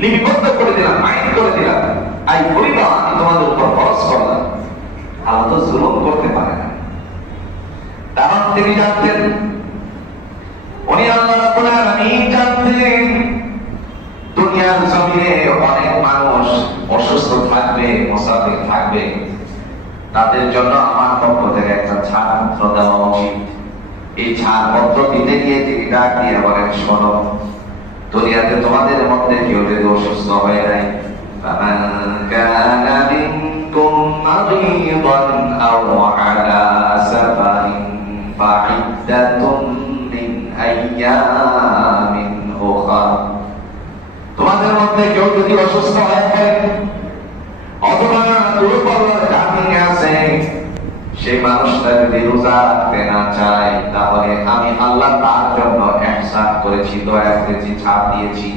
লিপিবদ্ধ করে দিলাম, আইন করে দিলাম, আই পরিমাণ আমি তোমাদের উপর খরচ করলাম। আল্লাহ তো জুলুম করতে পারে না, কারণ তিনি জানতেন, উনি আল্লাহ রাব্বুল আলামিন জানতেন দুনিয়ার জমিনে অনেক মানুষ অসুস্থ থাকবে, মুসাফির থাকবে, তাদের জন্য আমার পক্ষ থেকে একটা ছাড়পত্র দেওয়া উচিত। এই ছাড়পত্র দিতে গিয়ে তিনি ডাক দিয়ে বলেন, শোনো, দুনিয়াতে তোমাদের মধ্যে কেউ যদি অসুস্থ হয়ে যায়, فمن كان منكم مريضا أو على سفر فعدة من أيام أخر। তোমাদের মধ্যে কেউ যদি অসুস্থ হয়ে যায় অথবা দুর্বলতার কারণে আছে, সেই মানুষটা যদি রোজা রাখতে না চায়, তাহলে আমি আল্লাহ তার জন্য ইহসান করেছি, দয়া করেছি, ছাড় দিয়েছি।